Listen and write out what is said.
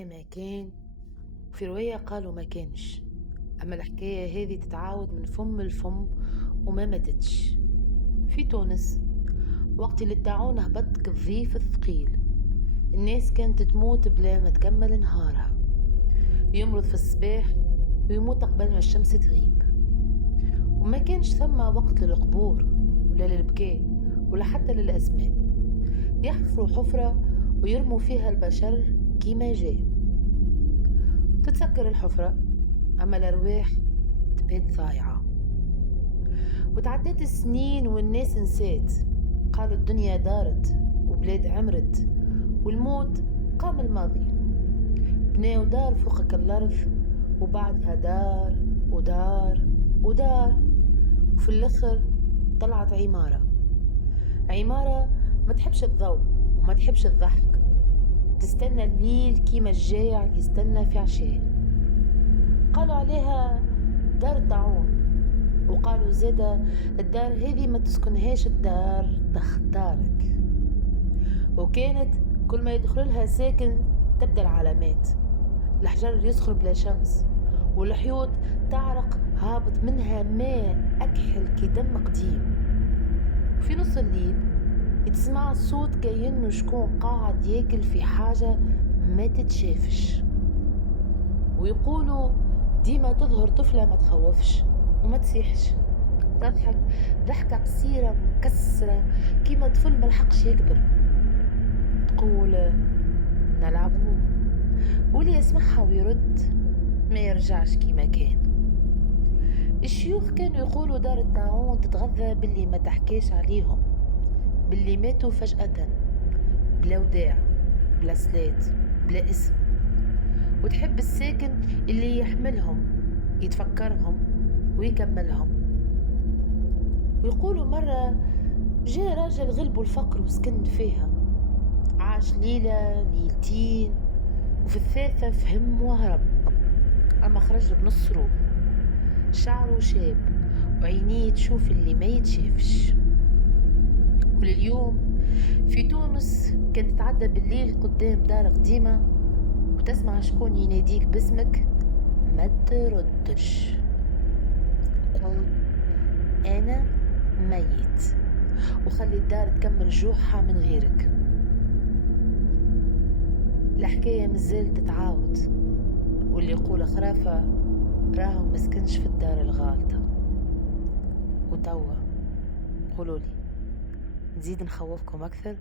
يا ما كان. في رواية قالوا ما كانش. أما الحكاية هذه تتعاود من فم لفم وما ماتتش. في تونس، وقت اللي الطاعون هبط كالضيف الثقيل، الناس كانت تموت بلا ما تكمل نهارها، يمرض في الصباح ويموت قبل ما الشمس تغيب. وما كانش ثم وقت للقبور ولا للبكاء ولا حتى للأسماء. يحفروا حفرة ويرموا فيها البشر كيما جاء. تتسكر الحفرة، أما الأرواح تبات ضايعة. وتعدت السنين والناس نسات، قالوا الدنيا دارت وبلاد عمرت والموت قام الماضي. بناو دار فوقك الأرض وبعدها دار ودار ودار، وفي الآخر طلعت عمارة ما تحبش الضوء وما تحبش الضحك، تستنى الليل كيما الجايع يستنى في عشاه. قالوا عليها دار الطاعون، وقالوا زادة الدار هذه ما تسكنهاش الدار تختارك. وكانت كل ما يدخل لها ساكن تبدأ العلامات، الحجر يسخن بلا شمس والحيوط تعرق هابط منها ماء أكحل كدم قديم. وفي نص الليل يتسمع صوت كأنه شكون قاعد ياكل في حاجة ما تتشافش. ويقولوا ديما تظهر طفلة ما تخوفش وما تسيحش، تضحك ضحكة قصيرة مكسرة كيما طفل ملحقش يكبر، تقول نلعبوا، واللي يسمعها ويرد ما يرجعش كيما كان. الشيوخ كانوا يقولوا دار الطاعون تتغذى باللي ما تحكيش عليهم، باللي ماتوا فجأة بلا وداع بلا صلاة بلا اسم، وتحب الساكن اللي يحملهم يتفكرهم ويكملهم. ويقولوا مرة جاء راجل غلبوا الفقر وسكن فيها، عاش ليلة ليلتين وفي الثالثة فهم وهرب، أما خرج بنص روح، شعره شاب وعينيه تشوف اللي ما يتشافش. ولليوم في تونس كانت تتعدى بالليل قدام دار قديمة وتسمع شكون يناديك باسمك ما تردش، قول أنا ميت، وخلي الدار تكمل جوحها من غيرك. الحكاية مازال تتعاود، واللي يقول خرافة راهو مسكنش في الدار الغالطة. وتوا قولولي نزيد نخوفكم أكثر؟